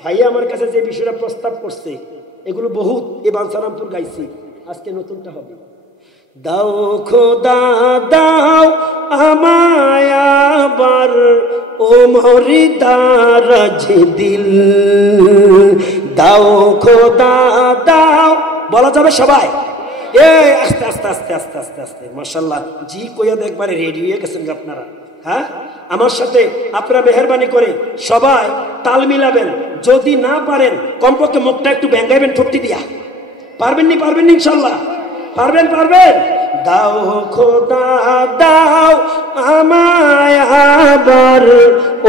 ভাইয়া আমার কাছে যে বিষয়টা প্রস্তাব করছে, এগুলো বহুত এ বাঞ্ছারামপুর গাইছি, আজকে নতুনটা হবে। দাও খোদা দাও আমায় আবার ও মরি দারাজ দিল, দাও খোদা দাও। বলা যাবে সবাই? আস্তে আস্তে আস্তে আস্তে আস্তে আস্তে মাশাআল্লাহ। জি কইয়া একবারে রেডি হয়ে গেছেন আপনারা। হ্যাঁ, আমার সাথে আপনারা মেহরবানি করে সবাই তাল মিলাবেন। যদি না পারেন কমপক্ষে মুখটা একটু ব্যাঙ্গাইবেন ঠোঁটটি দিয়া। পারবেন নি? পারবেন ইনশাআল্লাহ? পারবেন? পারবেন? দাও খোদা দাও আমায় আবার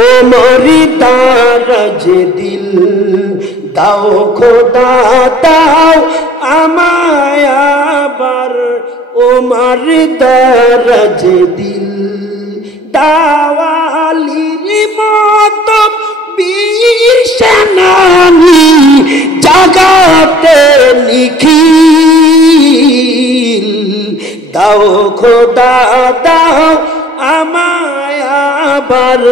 ও মরি দারাজ দিল, দাও খোদা দাও আমায় আবার ও মরি দারাজ দিল, দাওয়ালির মত বীর সেনানি জাগাতে নিখিল, দাও খোদা দাও আমায় আবার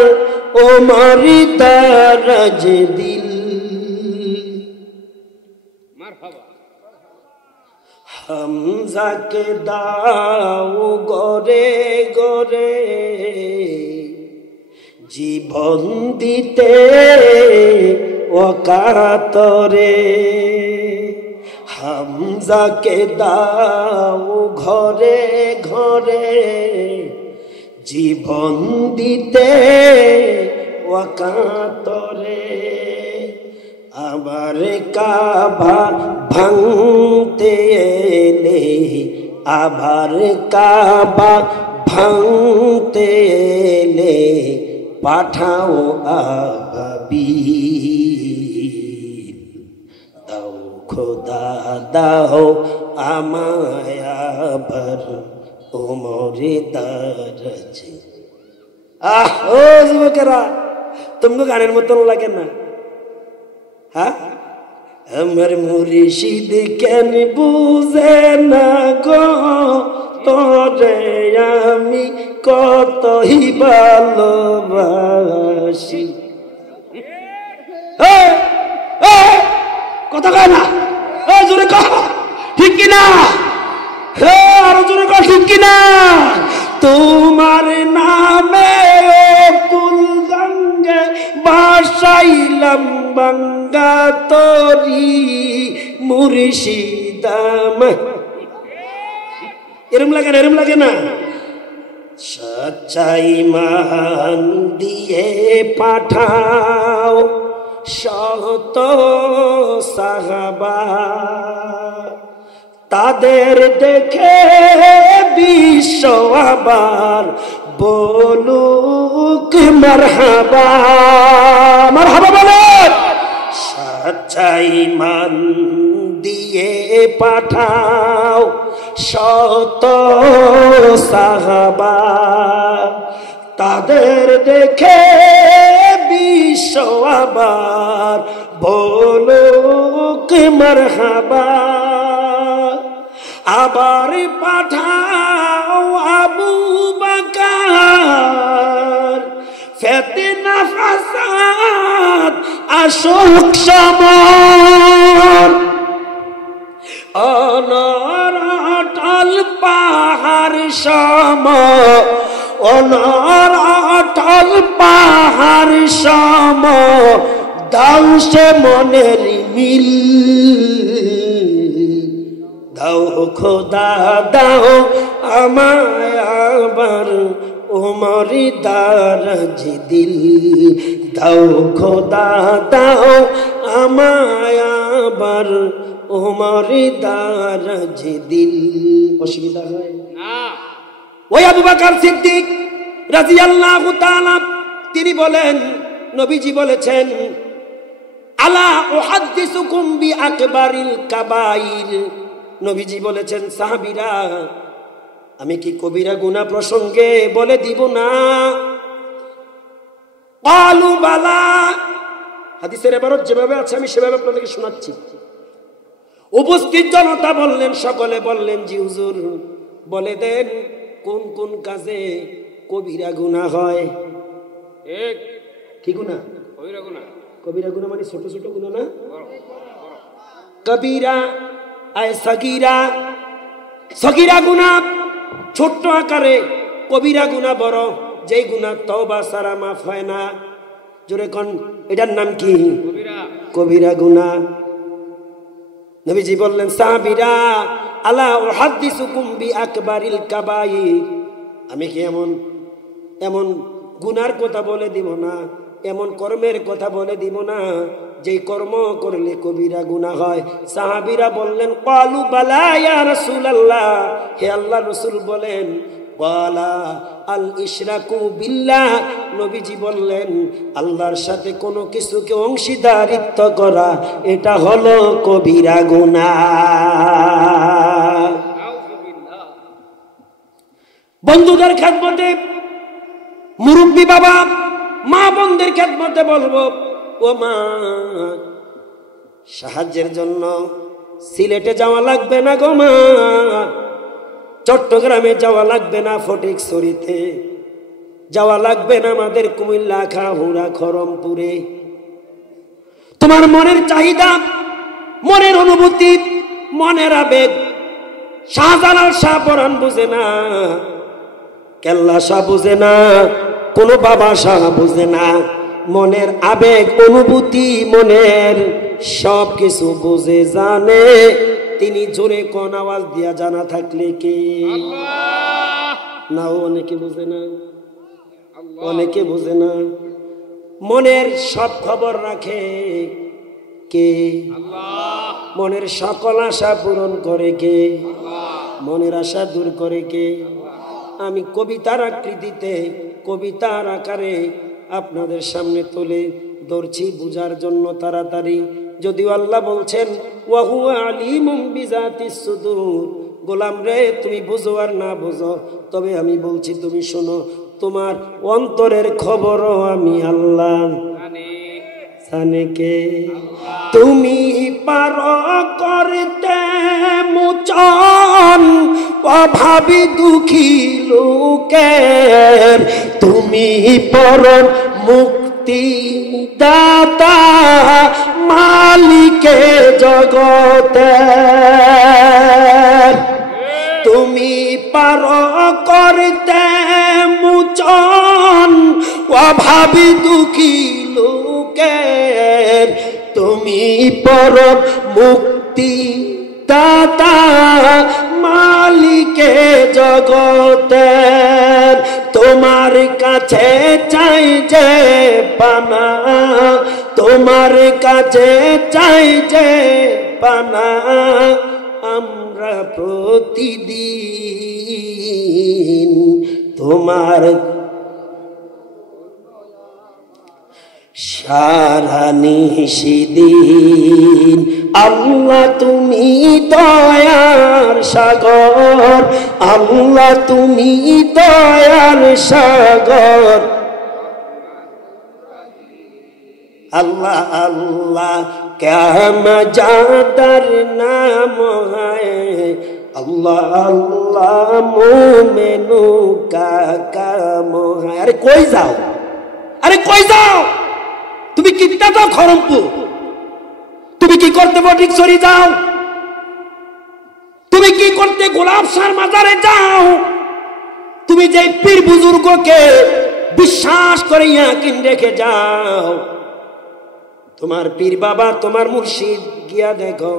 ও মরি দারাজ দিল। হামজাকে দাও গরে গরে জীবন দিতে অকাতরে, হামজাকে দাও ঘরে ঘরে জীবন দিতে অকাতরে, আবার কাবা ভাঙতে এলে, আবার কাবা ভাঙতে এলে পাঠাও আবাবিল, দাও খোদা দাও আমায় আবার ও মরে দারাজ। আহ ও যুবকেরা, তোমাকে গানের মতন লাগে না? হ্যাঁ, আমার মুর্শিদ কেন বুঝে না গো তোরে আমি কতই ভালোবাসি। কথা কয় না? জোরে কহ, ঠিক কিনা? আরো জোরে কহ, ঠিক কিনা? তোমার নামে কুল গঙ্গে বাসাইলাম বাঙ্গা তরি মুর্শিদাম। এরম লাগে না? এরম লাগে না? সচ্চাই মান দিয়ে পাঠাও শত সাহাবা, তাদের দেখে বিশ্ব আবার বলুক মারহাবা। মারহাবা বলেন। সচ্চাই মান দিয়ে পাঠাও শত সাহাবা, তাদের দেখে বিশ্ব আবার বলুক মারহাবা। আবার পাঠাও আবু বকর, ফিতনা ফাসাদ আশোক সমর, অনরাটাল পাহাড় সম, অনরাটাল পাহাড় সম, দাও সে মনের মিল, দাও খোদা দাও আমায় আবার ওমরি দারাজ দিল, দাও খোদা দাও আমায় আবার ওমরি দারাজ দিল। অসুবিধা হয় না? ওই আবু বকর সিদ্দিক রাদিয়াল্লাহু তাআলা তিনি বলেন, নবীজি বলেছেন, আলা উহাদ্দিসুকুম বিআকবারিল কাবাইর, নবীজি বলেছেন সাহাবীরা আমি কি কবিরা গুনাহ প্রসঙ্গে বলে দিব না? ক্বালু বালা, হাদিসের ইবারত যেভাবে আছে আমি সেভাবে আপনাদেরকে শোনাচ্ছি। উপস্থিত জনতা বললেন, সকলে বললেন জি হুজুর, বলে দেন কোন কোন কাজে কবিরা গুনাহ হয়। এক কি গুনাহ? কবিরা গুনাহ। কবিরা গুনাহ মানে ছোট ছোট গুনাহ না, কবিরা আয় সগীরা, সগীরা গুনাহ ছোট আকারে, কবিরা গুনাহ বড়, যেই গুনাহ তওবা ছাড়া মাফ হয় না। জোরে কোন, এটার নাম কি? কবিরা। কবিরা গুনাহ। নবীজি বললেন সাহাবীরা আলা উহাদ্দিসুকুম বিআকবারিল কাবাইর, আমি কি এমন এমন গুনার কথা বলে দিব না, এমন কর্মের কথা বলে দিব না যেই কর্ম করলে কবিরা গুনাহ হয়? সাহাবীরা বললেন ক্বালু বালা ইয়া রাসূলুল্লাহ, হে আল্লাহর রাসূল বলেন। ক্বালা আল ইশরাকু বিল্লাহ, নবীজি বললেন আল্লাহর সাথে কোনো কিছুকে অংশীদারিত্ব করা, এটা হলো কবিরা গুনাহ। বন্ধুদের খেদমতে, মুরব্বী বাবা মা বোনদের খেদমতে বলবো, ও মা, সাহায্যের জন্য সিলেটে যাওয়া লাগবে না গো মা, চট্টগ্রামে যাওয়া লাগবে না, ফটিকছড়িতে যাওয়া লাগবে না, আমাদের কুমিল্লা, খাহুড়া, খরমপুরে। তোমার মনের চাহিদা, মনের অনুভূতি, মনের আবেগ শাহজালাল শাহ পরাণ বুঝে না, কেল্লা শাহ বুঝে না, কোনো বাবা শাহ বুঝে না। মনের আবেগ অনুভূতি, মনের সব কিছু বুঝে জানে তিনি। জোরে কোন আওয়াজ দিয়া জানা থাকলে কে? না, অনেকে বুঝে না, অনেকে বুঝে না। মনের সব খবর রাখে কে? মনের সকল আশা পূরণ করে কে? মনের আশা দূর করে কে? আমি কবিতার আকৃতিতে, কবিতার আকারে আপনাদের সামনে তুলে ধরছি বুঝার জন্য তাড়াতাড়ি। যদিও আল্লাহ বলছেন ওয়া হুয়া আলিমুম বিজাতিস সুদূর, গোলাম রে তুমি বুঝো আর না বুঝো, তবে আমি বলছি তুমি শোনো, তোমার অন্তরের খবরও আমি আল্লাহ জানে কে? তুমি পারো করতে মোচন অভাবী দুঃখী লোকের, তুমি পরম মুক্তি দাতা মালিকে জগতের। তুমি পারো করতে মোচন অভাবী দুঃখী লোকের, তুমি পরম মুক্তি দাতা মালিকে জগতের। তোমার কাছে চাই যে পানা, তোমার কাছে চাই যে পানা, আমরা প্রতিদিন তোমার সারা নিশিদিন। আল্লাহ তুমি দয়ার সাগর, আল্লাহ তুমি দয়ার সাগর। আল্লাহ আল্লাহ क्या मजादार नाम है, अल्लाह अल्लाह मोमेनू का काम है। अरे कोई जाओ, अरे कोई जाओ, তুমি কিত্তা যাও খরমপুর, তুমি কি করতে ফটিকছড়ি যাও, করতে গোলাপ শাহর মাজারে যাও, তুমি যে পীর বুজুর্গকে বিশ্বাস করে ইয়াকিন রেখে যাও, তোমার পীর বাবা তোমার মুর্শিদ গিয়া দেখো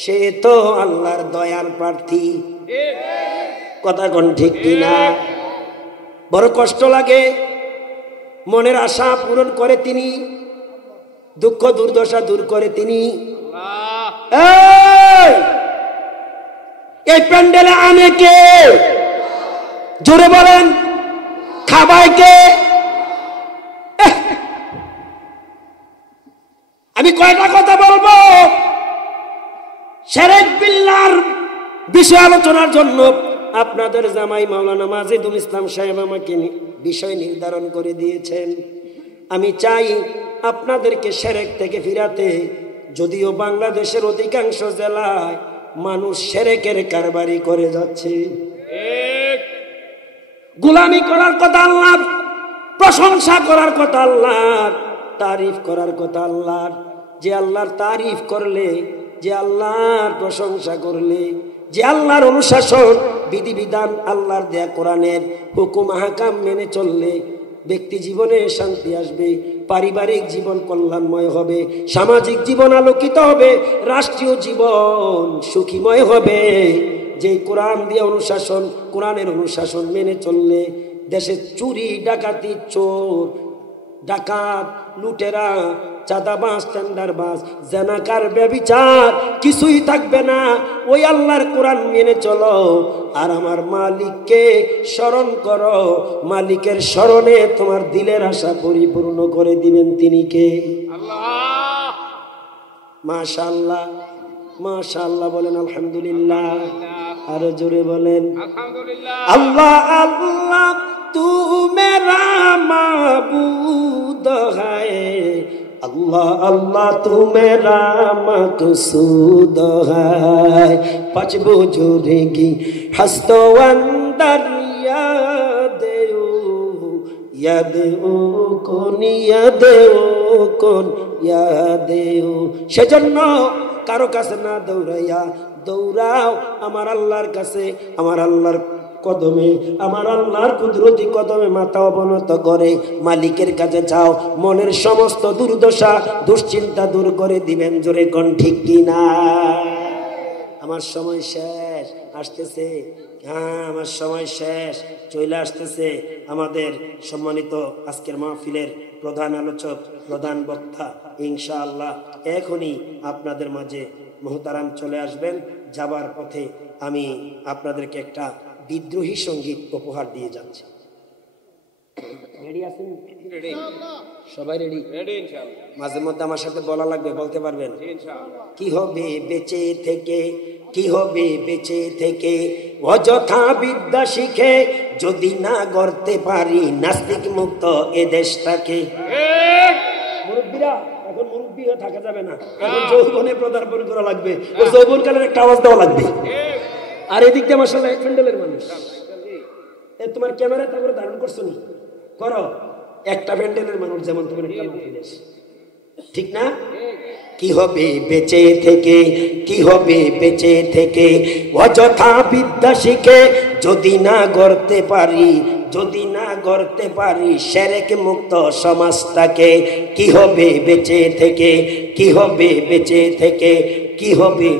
সে তো আল্লাহর দয়ার প্রার্থী। কথা কোন ঠিক কিনা? বড় কষ্ট লাগে, মনের আশা পূরণ করে তিনি, দুঃখ দুর্দশা দূর করে তিনি। এই প্যান্ডেলে আনে কে? জোরে বলেন, খাবায় কে? আমি কয়টা কথা বলবো শিরক বিল্লাহর বিষয় আলোচনার জন্য। আপনাদের জামাই মাওলানা মাজেদুল ইসলাম সাহেব আমাকে বিষয় নির্ধারণ করে দিয়েছেন। আমি চাই আপনাদেরকে শিরক থেকে ফিরাতে। যদিও বাংলাদেশের অধিকাংশ জেলায় মানুষ শিরকের কারবারি করে যাচ্ছে। গোলামি করার কথা আল্লাহর, প্রশংসা করার কথা আল্লাহর, তারিফ করার কথা আল্লাহর। যে আল্লাহর তারিফ করলে, যে আল্লাহর প্রশংসা করলে, যে আল্লাহর অনুশাসন বিধিবিধান, আল্লাহর দেয়া কোরআনের হুকুম আহকাম মেনে চললে ব্যক্তি জীবনে শান্তি আসবে, পারিবারিক জীবন কল্যাণময় হবে, সামাজিক জীবন আলোকিত হবে, রাষ্ট্রীয় জীবন সুখীময় হবে। যে কোরআন দিয়ে অনুশাসন, কোরআনের অনুশাসন মেনে চললে দেশে চুরি ডাকাতি, চোর ডাকাত, লুটেরা, চাঁদাবাজ, টেন্ডারবাজ, জানাকার, ব্যভিচার কিছুই থাকবে না। ওই আল্লাহর কোরআন মেনে চলো আর আমার মালিককে স্মরণ করো। মালিকের স্মরণে তোমার দিলের আশা পরিপূর্ণ করে দিবেন তিনি কে? আল্লাহ। মাশাআল্লাহ, মাশাআল্লাহ বলেন আলহামদুলিল্লাহ। আরো জোরে বলেন আলহামদুলিল্লাহ। আল্লাহ আল্লাহ তু মেরা মাবুদ হ্যায়, अल्लाह अल्लाह तू मेरा मकसूद है। पाँच बुजुर्गी हस्तो अंदर সেজন্য কারো কাছে না দৌড়াইয়া দৌড়াও আমার আল্লাহর কাছে, আমার আল্লাহর কদমে, আমার আল্লাহর কুদরতি কদমে মাথা অবনত করে মালিকের কাছে যাও। মনের সমস্ত দুর্দশা দুশ্চিন্তা দূর করে দিবেন। জোরে কোন ঠিক কিনা? আমার সময় শেষ, আসতেছে। হ্যাঁ, আমার সময় শেষ, চলে আসতেছে। আমাদের সম্মানিত আজকের মাহফিলের প্রধান আলোচক, প্রধান বক্তা ইনশাআল্লাহ এখনই আপনাদের মাঝে মুহতারাম চলে আসবেন। যাবার পথে আমি আপনাদেরকে একটা বিদ্রোহী সঙ্গীত উপহার দিয়ে যাচ্ছে। রেডি আছেন? রেডি, সবাই রেডি? রেডি ইনশাআল্লাহ। মাঝে মধ্যে আমার সাথে বলা লাগবে, বলতে পারবেন ইনশাআল্লাহ। কি হবে বেঁচে থেকে, কি হবে বেঁচে থেকে, অযথা বিদ্যা শিখে যদি না গড়তে পারি নাস্তিক মুক্ত এ দেশটাকে। মুরব্বীরা, এখন মুরব্বী হয়ে থাকা যাবে না, এখন যৌবনে পদার্পণ করা লাগবে। ও যৌবনকালের একটা আওয়াজ দেওয়া লাগবে। আর এদিক দিয়ে মাশাআল্লাহ এক প্যান্ডেলের মানুষ, তোমার ক্যামেরা তারপরে ধারণ করছো নি করো, একটা প্যান্ডেলের মানুষ যেমন তোমার একটা মাহফিলের, ঠিক না? কি হবে বেঁচে থেকে, কি হবে বেঁচে থেকে, অযথা বিদ্যা শিখে যদি না গড়তে পারি, যদি না গড়তে পারি শিরক মুক্ত সমাজটাকে। কি হবে বেঁচে থেকে, কি হবে বেঁচে থেকে, কি হবে,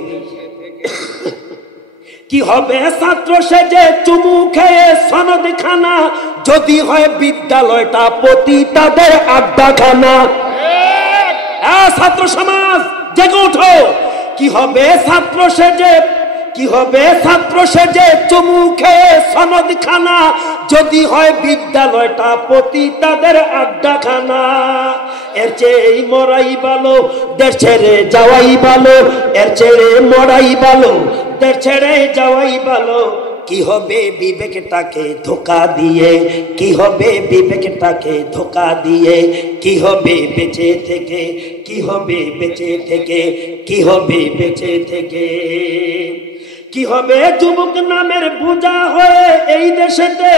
কি হবে ছাত্র সেজে চুমু খেয়ে সনদ খানা, যদি হয় বিদ্যালয়টা প্রতি তাদের আড্ডাখানা। ছাত্র সমাজ জেগে ওঠো। কি হবে ছাত্র সেজে, কি হবে ছাত্র সেজে চুমু খেয়ে সনদ খানা, যদি হয় বিদ্যালয়টা প্রতি তাদের আড্ডাখানা। এর চেয়ে মরাই ভালো, দেশ ছেড়ে যাওয়াই ভালো, এর চেয়ে মরাই ভালো, দেশ ছেড়ে যাওয়াই ভালো। কি হবে বিবেকটাকে ধোকা দিয়ে, কি হবে বিবেকটাকে ধোকা দিয়ে, কি হবে বেঁচে থেকে, কি হবে বেঁচে থেকে, কি হবে বেঁচে থেকে। কি হবে যুবক নামের বোঝা হয়ে এই দেশেতে,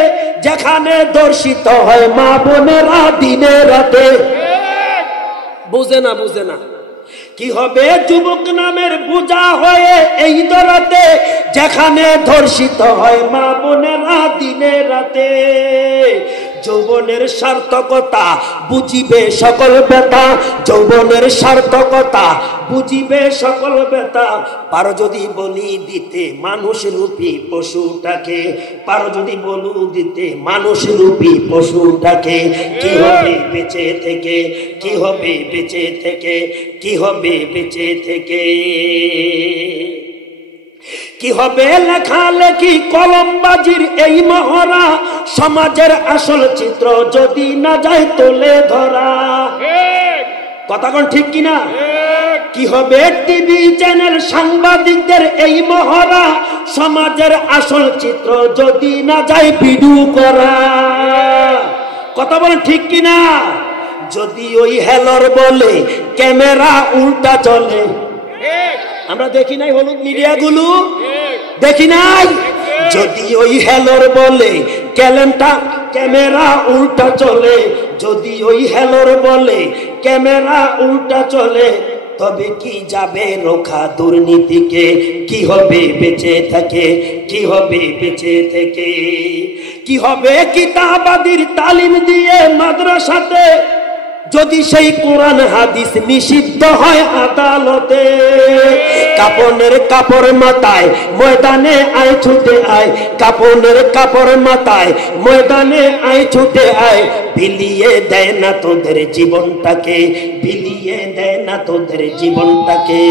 যেখানে দর্শিত হয় মা বোনেরা দিনে রাতে। বুঝে না, বুঝে না। কি হবে যুবক নামের বোঝা হয়ে এই দরাতে, যেখানে ধর্ষিত হয় মা বোনেরা দিনে রাতে। যৌবনের সার্থকতা বুঝিবে সকল ব্যথা, যৌবনের সার্থকতা বুঝিবে সকল ব্যথা। পারো যদি বলি দিতে মানুষ রূপী পশুটাকে, পারো যদি বলু দিতে মানুষ রূপী পশুটাকে, কি হবে বেঁচে থেকে, কি হবে বেঁচে থেকে, কি হবে বেঁচে থেকে, কি হবে লেখালেখি কলমবাজির এই মহড়া, সমাজের আসল চিত্র যদি না যায় তোলে ধরা। কথা কোন ঠিক কিনা? কি হবে টিভি চ্যানেল সাংবাদিকদের এই মহড়া, সমাজের আসল চিত্র যদি না যায় ভিডিও করা। কথা বলেন ঠিক কিনা? যদি ওই হেলর বলে ক্যামেরা উল্টা চলে, আমরা দেখি নাই হলুদ মিডিয়াগুলো, দেখি নাই? যদি ওই হেলর বলে ক্যামেরা উল্টা চলে, যদি ওই হেলর বলে ক্যামেরা উল্টা চলে, তবে কি যাবে রোখা দুর্নীতিকে, কি হবে বেঁচে থেকে, কি হবে বেঁচে থেকে, কি হবে কিতাবাদির তালিম দিয়ে মাদ্রাসাতে, যদি সেই কোরআন হাদিস নিষিদ্ধ হয় আদালতে। কাপনের কাপড় মাথায় ময়দানে আয় ছুটে আয়, কাপনের কাপড় মাথায় ময়দানে আয় ছুটে আয়, বিলিয়ে দেয় না তোদের জীবনটাকে, বিলিয়ে দেয় না তোদের জীবনটাকে।